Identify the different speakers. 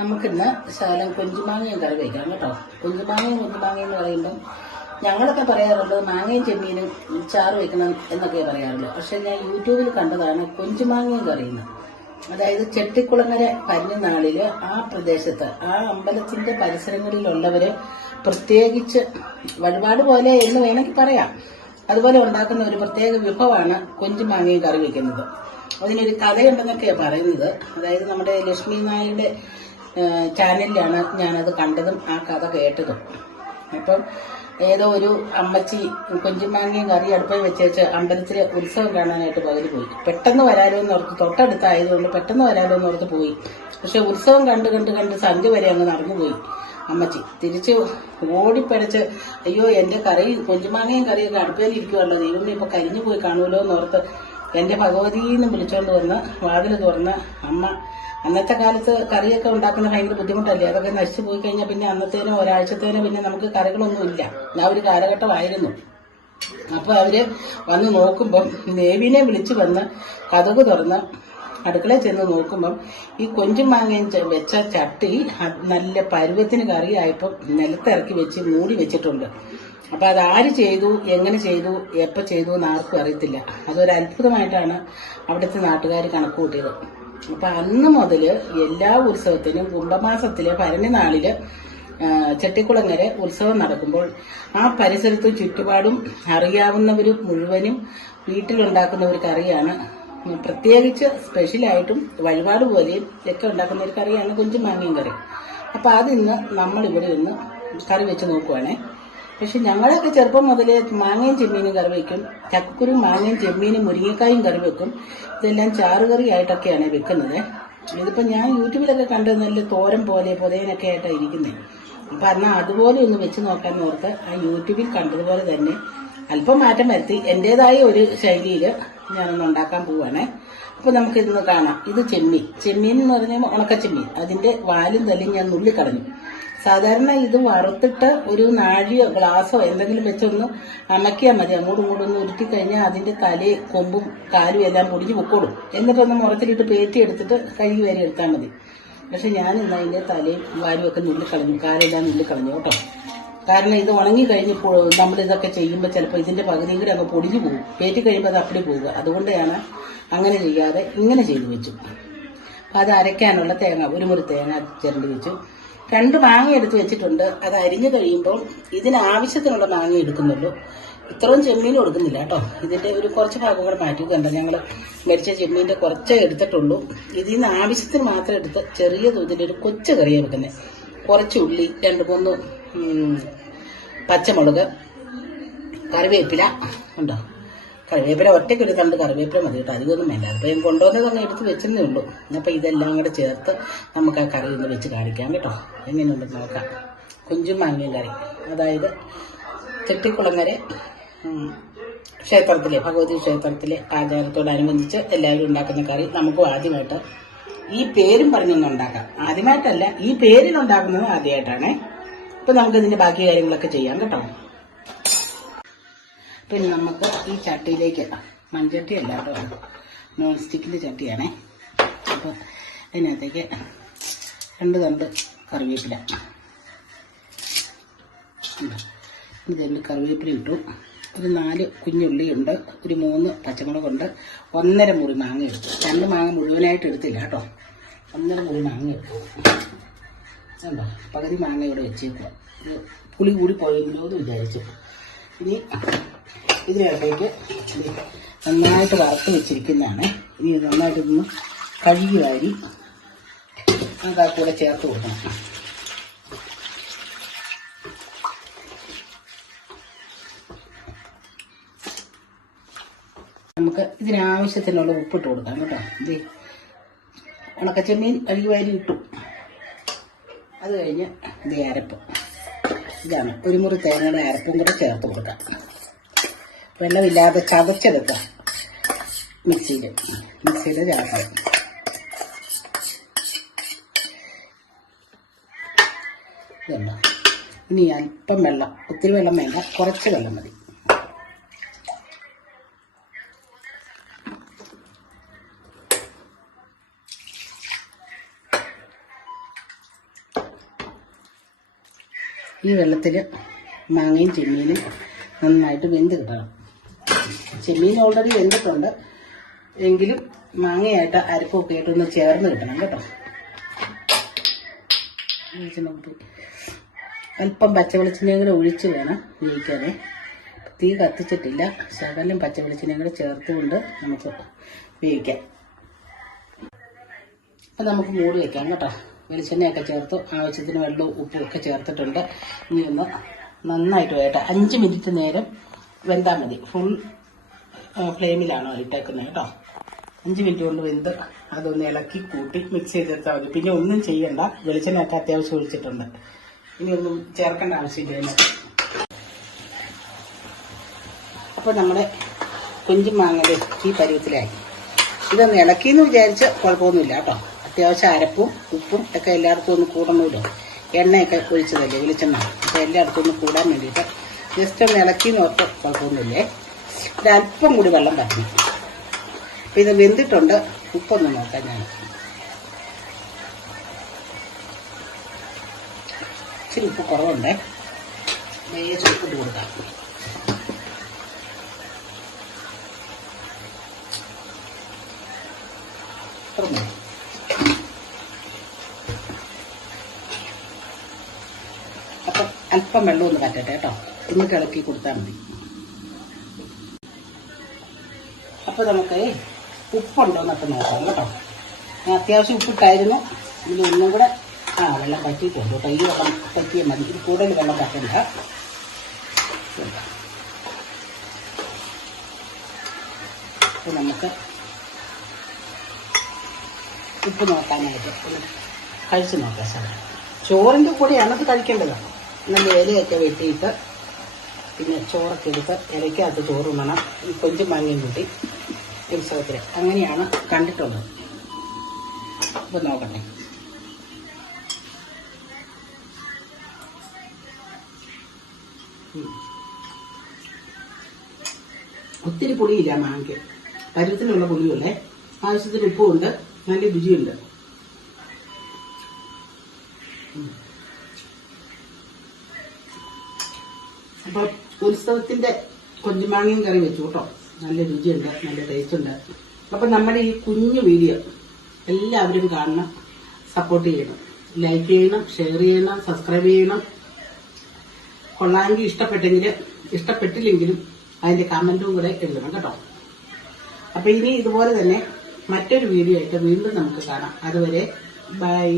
Speaker 1: നമുക്കിന്ന് ശകലം കൊഞ്ചുമാങ്ങയും കറി വയ്ക്കാം കേട്ടോ. കൊഞ്ചുമാങ്ങയും കൊഞ്ചുമാങ്ങയും എന്ന് പറയുമ്പം ഞങ്ങളൊക്കെ പറയാറുള്ളത് മാങ്ങയും ചെമ്മീനും ചാറ് വെക്കണം എന്നൊക്കെ പറയാറുള്ളൂ പക്ഷെ ഞാൻ യൂട്യൂബിൽ കണ്ടതാണ് കൊഞ്ചുമാങ്ങയും കറിയുന്നത് അതായത് ചെട്ടിക്കുളങ്ങര കഞ്ഞനാളിൽ ആ പ്രദേശത്ത് ആ അമ്പലത്തിന്റെ പരിസരങ്ങളിലുള്ളവര് പ്രത്യേകിച്ച് വഴിപാട് പോലെ എന്ന് വേണമെങ്കിൽ പറയാം. അതുപോലെ ഉണ്ടാക്കുന്ന ഒരു പ്രത്യേക വിഭവമാണ് കൊഞ്ചുമാങ്ങയും കറി വെക്കുന്നത്. അതിനൊരു കഥയുണ്ടെന്നൊക്കെയാണ് പറയുന്നത്. അതായത് നമ്മുടെ ലക്ഷ്മി നായരുടെ ചാനലിലാണ് ഞാനത് കണ്ടതും ആ കഥ കേട്ടതും. അപ്പം ഏതോ ഒരു അമ്മച്ചി കുഞ്ചുമാങ്ങയും കറി അടുപ്പിൽ വെച്ച് അമ്പലത്തിൽ ഉത്സവം കാണാനായിട്ട് പകൽ പോയി. പെട്ടെന്ന് വരാലോ എന്ന് ഓർത്ത് തൊട്ടടുത്തായതുകൊണ്ട് പെട്ടെന്ന് വരാലോ എന്ന് ഓർത്ത് പോയി. പക്ഷെ ഉത്സവം കണ്ട് കണ്ട് കണ്ട് സന്ധ്യ വരെ അങ്ങ് നടന്നുപോയി അമ്മച്ചി. തിരിച്ച് ഓടിപ്പടച്ച് അയ്യോ എന്റെ കറി കൊഞ്ചുമാങ്ങയും കറിയൊക്കെ അടുപ്പേൽ ഇരിക്കുവല്ലോ ദൈവമേ ഇപ്പൊ കരിഞ്ഞു പോയി കാണുമല്ലോ എന്ന് ഓർത്ത് എന്റെ ഭഗവതിന്ന് വിളിച്ചോണ്ട് വന്ന് വാതിൽ തുറന്ന് അമ്മ അന്നത്തെ കാലത്ത് കറിയൊക്കെ ഉണ്ടാക്കുന്ന ഭയങ്കര ബുദ്ധിമുട്ടല്ലേ? അതൊക്കെ നശിച്ചു പോയി കഴിഞ്ഞാൽ പിന്നെ അന്നത്തേനോ ഒരാഴ്ചത്തേനോ പിന്നെ നമുക്ക് കറികളൊന്നും ഇല്ല. ആ ഒരു കാലഘട്ടമായിരുന്നു. അപ്പൊ അവർ വന്ന് നോക്കുമ്പം ദേവിനെ വിളിച്ചു വന്ന് കഥക് തുറന്ന് അടുക്കളയിൽ ചെന്ന് നോക്കുമ്പം ഈ കൊഞ്ചും മാങ്ങയും വെച്ച ചട്ടി നല്ല പരുവത്തിന് കറിയായപ്പം നിലത്തിറക്കി വെച്ച് മൂടി വെച്ചിട്ടുണ്ട്. അപ്പൊ അത് ആര് ചെയ്തു? എങ്ങനെ ചെയ്തു? എപ്പോൾ ചെയ്തു എന്ന് ആർക്കും അറിയത്തില്ല. അതൊരു അത്ഭുതമായിട്ടാണ് അവിടുത്തെ നാട്ടുകാർ കണക്ക് കൂട്ടിയത് അപ്പൊ അന്ന് മുതൽ എല്ലാ ഉത്സവത്തിനും കുംഭമാസത്തിലെ ഭരണി നാളിൽ ചെട്ടിക്കുളങ്ങര ഉത്സവം നടക്കുമ്പോൾ ആ പരിസരത്ത് ചുറ്റുപാടും അറിയാവുന്നവർ മുഴുവനും വീട്ടിലുണ്ടാക്കുന്ന ഒരു കറിയാണ് പ്രത്യേകിച്ച് സ്പെഷ്യലായിട്ടും വഴിപാട് പോലെയും ഒക്കെ ഉണ്ടാക്കുന്ന ഒരു കറിയാണ് കൊഞ്ചും മാങ്ങയും കറി. അപ്പൊ അതിന്ന് നമ്മളിവിടെ ഒന്ന് കറി വെച്ച് നോക്കുവാണേ. പക്ഷെ ഞങ്ങളൊക്കെ ചെറുപ്പം മുതലേ മാങ്ങയും ചെമ്മീനും കറി വെക്കും. ചക്കക്കുരു മാങ്ങയും ചെമ്മീനും മുരിങ്ങക്കായും കറി വെക്കും. ഇതെല്ലാം ചാറുകറി ആയിട്ടൊക്കെയാണ് വെക്കുന്നത്. ഇതിപ്പോ ഞാൻ യൂട്യൂബിലൊക്കെ കണ്ടത് നല്ല തോരൻ പോലെ പുതയനൊക്കെ ആയിട്ടാണ് ഇരിക്കുന്നത് അപ്പൊ എന്നാൽ അതുപോലെ ഒന്ന് വെച്ച് നോക്കാൻ ഓർത്ത് ആ യൂട്യൂബിൽ കണ്ടതുപോലെ തന്നെ അല്പം മാറ്റം വരുത്തി എന്റേതായ ഒരു ശൈലിയിൽ ഞാനൊന്ന് ഉണ്ടാക്കാൻ പോവാണേ. അപ്പോൾ നമുക്ക് ഇന്ന് കാണാം. ഇത് ചെമ്മീൻ. ചെമ്മീൻ എന്ന് പറഞ്ഞാൽ ഉണക്ക ചെമ്മീൻ അതിന്റെ വാലും തല്ലും ഞാൻ നുള്ളി കളഞ്ഞു സാധാരണ ഇത് വറുത്തിട്ട് ഒരു നാഴിയോ ഗ്ലാസോ എന്തെങ്കിലും വെച്ചൊന്ന് അമക്കിയാൽ മതി. അങ്ങോട്ടും ഇങ്ങോട്ടും ഒന്ന് ഉരുട്ടി കഴിഞ്ഞാൽ അതിന്റെ തലയും കൊമ്പും കാലും എല്ലാം പൊടിഞ്ഞ് പൊക്കോളും. എന്നിട്ടൊന്ന് മുറത്തിലിട്ട് പേറ്റി എടുത്തിട്ട് കഴുകി വരെ എടുത്താൽ മതി. പക്ഷെ ഞാൻ ഇന്ന് അതിന്റെ തലയും വാരും ഒക്കെ നുള്ളിക്കളഞ്ഞു. കാലെല്ലാം നുള്ളിക്കളഞ്ഞു കേട്ടോ. കാരണം ഇത് ഉണങ്ങി കഴിഞ്ഞപ്പോൾ നമ്മൾ ഇതൊക്കെ ചെയ്യുമ്പോൾ ചിലപ്പോൾ ഇതിന്റെ പകുതിയും കൂടി അങ്ങ് പൊടിഞ്ഞു പോകും. പേറ്റി കഴിയുമ്പോൾ അത് അപ്പടി പോവുക അതുകൊണ്ടാണ് അങ്ങനെ ചെയ്യാതെ ഇങ്ങനെ ചെയ്തു വെച്ചു. അത് അരയ്ക്കാനുള്ള തേങ്ങ ഒരു മുറി തേങ്ങ ചിരണ്ടി വെച്ചു. രണ്ട് മാങ്ങ എടുത്ത് വെച്ചിട്ടുണ്ട്. അത് അരിഞ്ഞു കഴിയുമ്പോൾ ഇതിന് ആവശ്യത്തിനുള്ള മാങ്ങ എടുക്കുന്നുള്ളൂ. ഇത്രയും ചെമ്മീൻ കൊടുക്കുന്നില്ല കേട്ടോ. ഇതിന്റെ ഒരു കുറച്ച് ഭാഗങ്ങൾ മാറ്റി കണ്ട ഞങ്ങൾ മരിച്ച ചെമ്മീന്റെ കുറച്ചേ എടുത്തിട്ടുള്ളൂ. ഇതിൽ നിന്ന് ആവശ്യത്തിന് മാത്രം എടുത്ത് ചെറിയ തോതിൽ ഒരു കൊച്ചു കറിയാണ് വെക്കുന്നത്. കുറച്ച് ഉള്ളി രണ്ട് മൂന്ന് പച്ചമുളക് കറിവേപ്പില ഉണ്ടോ? കറിവേപ്പില ഒറ്റയ്ക്ക് ഒരു തണ്ട് കറിവേപ്പില മതി കേട്ടോ. അധികമൊന്നും വേണ്ട. അതിപ്പോൾ ഞാൻ കൊണ്ടുവന്നത് അങ്ങ് എടുത്ത് വെച്ചെന്നേ ഉള്ളൂ. അപ്പോൾ ഇതെല്ലാം കൂടെ ചേർത്ത് നമുക്ക് ആ കറി ഒന്ന് വെച്ച് കാണിക്കാം കേട്ടോ. എങ്ങനെയുണ്ടെന്ന് നോക്കാം. കുഞ്ചും മാങ്ങയും കറി. അതായത് ചെട്ടിക്കുളങ്ങര ക്ഷേത്രത്തിലെ ഭഗവതി ക്ഷേത്രത്തിലെ ആചാരത്തോടനുബന്ധിച്ച് എല്ലാവരും ഉണ്ടാക്കുന്ന കറി നമുക്കും ആദ്യമായിട്ട് ഈ പേരും പറഞ്ഞൊന്നും ഉണ്ടാക്കാം. ആദ്യമായിട്ടല്ല ഈ പേരിൽ ഉണ്ടാക്കുന്നത് ആദ്യമായിട്ടാണേ. അപ്പം നമുക്ക് ഇതിന്റെ ബാക്കി കാര്യങ്ങളൊക്കെ ചെയ്യാം കേട്ടോ. പിന്നെ നമുക്ക് ഈ ചട്ടിയിലേക്ക് മൺചട്ടി അല്ല കേട്ടോ. നോൺ സ്റ്റിക്കിന്റെ ചട്ടിയാണേ. അപ്പോൾ അതിനകത്തേക്ക് രണ്ട് തണ്ട് കറിവേപ്പില. രണ്ട് കറിവേപ്പില ഇട്ടു. ഒരു നാല് കുഞ്ഞുള്ളി ഉണ്ട് ഒരു മൂന്ന് പച്ചമുളകുണ്ട്. ഒന്നര മുറി മാങ്ങ എടുത്തു. രണ്ട് മാങ്ങ മുഴുവനായിട്ട് എടുത്തില്ല കേട്ടോ. ഒന്നര മുറി മാങ്ങ എടുത്തു. കണ്ടോ? പകുതി മാങ്ങ ഇവിടെ വെച്ചേക്കുക പുളി കൂടി പോയെങ്കിലോ എന്ന് വിചാരിച്ചു. ഇനി ഇതിനകത്തേക്ക് ഇത് നന്നായിട്ട് വറുത്ത് വെച്ചിരിക്കുന്നതാണ്. ഇനി നന്നായിട്ട് ഇതൊന്ന് കഴുകി വാരി നമുക്ക് ആ കൂടെ ചേർത്ത് കൊടുക്കണം. നമുക്ക് ഇതിനാവശ്യത്തിനുള്ള ഉപ്പിട്ട് കൊടുക്കാം കേട്ടോ. ഇത് ഉണക്കച്ചെമ്മീൻ കഴുകി വാരി ഇട്ടു. അത് കഴിഞ്ഞ് ഇത് അരപ്പ്. ഇതാണ്. ഒരു മുറി തേങ്ങയുടെ അരപ്പും കൂടെ ചേർത്ത് കൊടുക്കാം. വെള്ളമില്ലാതെ ചതച്ചെടുക്കുക മിക്സിയിൽ. മിക്സിയിൽ ചേർക്കാം. ഇതുണ്ടോ? ഇനി അല്പം വെള്ളം. ഒത്തിരി വെള്ളം വേണ്ട. കുറച്ച് വെള്ളം മതി. ഈ വെള്ളത്തിൽ മാങ്ങയും ചെമ്മീനും നന്നായിട്ട് വെന്ത് കിട്ടണം ചെമ്മീൻ ഓൾറെഡി വെന്തിട്ടുണ്ട്. എങ്കിലും മാങ്ങയായിട്ട് അരപ്പൊക്കെ ആയിട്ട് ഒന്ന് ചേർന്ന് കിട്ടണം കേട്ടോ. അല്പം പച്ച വെളിച്ചെണ്ണയും കൂടെ ഒഴിച്ച് വേണം വേവിക്കാനേ. തീ കത്തിച്ചിട്ടില്ല. ശകലം പച്ച വെളിച്ചെണ്ണയും കൂടെ ചേർത്തുകൊണ്ട് നമുക്ക് വേവിക്കാം. അപ്പം നമുക്ക് മൂടി വെക്കാം കേട്ടോ. വെളിച്ചെണ്ണയൊക്കെ ചേർത്ത് ആവശ്യത്തിന് വെള്ളവും ഉപ്പും ഒക്കെ ചേർത്തിട്ടുണ്ട്. ഇനി ഒന്ന് നന്നായിട്ട് വേട്ടെ. അഞ്ച് മിനിറ്റ് നേരം വെന്താൽ മതി. ഫുൾ ഫ്ലെയിമിലാണോ ഇട്ടേക്കുന്നത് കേട്ടോ. അഞ്ച് മിനിറ്റ് കൊണ്ട് വെന്ത് അതൊന്ന് ഇളക്കി കൂട്ടി മിക്സ് ചെയ്തെടുത്താൽ മതി. പിന്നെ ഒന്നും ചെയ്യണ്ട. വെളിച്ചെണ്ണയൊക്കെ അത്യാവശ്യം ഒഴിച്ചിട്ടുണ്ട്. ഇനി ഒന്നും ചേർക്കേണ്ട ആവശ്യമില്ല ഇതിനകത്ത് അപ്പോൾ നമ്മുടെ മാങ്ങ ഈ പരുവത്തിലായി. ഇതൊന്ന് ഇളക്കിയെന്ന് വിചാരിച്ച് കുഴപ്പമൊന്നുമില്ല കേട്ടോ. അത്യാവശ്യം അരപ്പും ഉപ്പും ഒക്കെ എല്ലായിടത്തും ഒന്ന് കൂടണമല്ലോ എണ്ണയൊക്കെ ഒഴിച്ചതല്ലേ വെളിച്ചെണ്ണ? അപ്പോൾ എല്ലായിടത്തും ഒന്ന് കൂടാൻ വേണ്ടിയിട്ട് ജസ്റ്റ് ഒന്ന് ഇളക്കി ഓർത്ത് കുഴപ്പമൊന്നുമില്ലേ. ഒരല്പം കൂടി വെള്ളം പറ്റി അപ്പം ഇത് വെന്തിട്ടുണ്ട്. ഉപ്പൊന്ന് നോക്കാം ഞാൻ. ഇച്ചിരി ഉപ്പ് കുറവുണ്ടേ? ലേശം ഉപ്പിട്ട് കൊടുക്കാം. ഇത്ര അപ്പം അല്പം വെള്ളം ഒന്ന് പറ്റട്ടെ കേട്ടോ. ഒന്ന് ഇളക്കി കൊടുത്താൽ മതി. അപ്പോൾ നമുക്ക് ഉപ്പുണ്ടോയെന്നൊക്കെ നോക്കാം കേട്ടോ. ഞാൻ അത്യാവശ്യം ഉപ്പിട്ടായിരുന്നു. ഇതിൽ ഒന്നും കൂടെ ആ വെള്ളം പറ്റിയിട്ടുണ്ട് കേട്ടോ. ഈ വെള്ളം പറ്റിയാൽ മതി. കൂടുതൽ വെള്ളം പറ്റണ്ട അപ്പോൾ നമുക്ക് ഉപ്പ് നോക്കാനായിട്ട് കഴിച്ച് നോക്കാം സാറേ. ചോറിന്റെ കൂടെ അന്നത്ത് കഴിക്കേണ്ടത്. നല്ല ഇലയൊക്കെ വെട്ടിയിട്ട് പിന്നെ ചോറൊക്കെ എടുത്ത് ഇലയ്ക്കകത്ത് ചോറ് ഉണ്ണണം ഈ കൊഞ്ചും മാങ്ങയും കൂട്ടി ഉത്സവത്തിൽ അങ്ങനെയാണ് കണ്ടിട്ടുള്ളത്. അപ്പൊ നോക്കട്ടെ. ഒത്തിരി പുളിയില്ല മാങ്ങയ്ക്ക്. പരുവത്തിനുള്ള പുളിയുള്ളേ. ആവശ്യത്തിന് ഉപ്പുമുണ്ട് നല്ല രുചിയുണ്ട്. അപ്പൊ ഉത്സവത്തിന്റെ കൊഞ്ചുമാങ്ങയും കറി വെച്ചു കേട്ടോ. നല്ല രുചിയുണ്ട് നല്ല ടേസ്റ്റ് ഉണ്ട്. അപ്പൊ നമ്മുടെ ഈ കുഞ്ഞു വീഡിയോ എല്ലാവരും കാണണം സപ്പോർട്ട് ചെയ്യണം. ലൈക്ക് ചെയ്യണം ഷെയർ ചെയ്യണം സബ്സ്ക്രൈബ് ചെയ്യണം. കൊള്ളാമെങ്കിൽ ഇഷ്ടപ്പെട്ടെങ്കിൽ ഇഷ്ടപ്പെട്ടില്ലെങ്കിലും അതിന്റെ കമന്റും കൂടെ എഴുതണം കേട്ടോ. അപ്പൊ ഇനി ഇതുപോലെ തന്നെ മറ്റൊരു വീഡിയോ ആയിട്ട് വീണ്ടും നമുക്ക് കാണാം. അതുവരെ ബൈ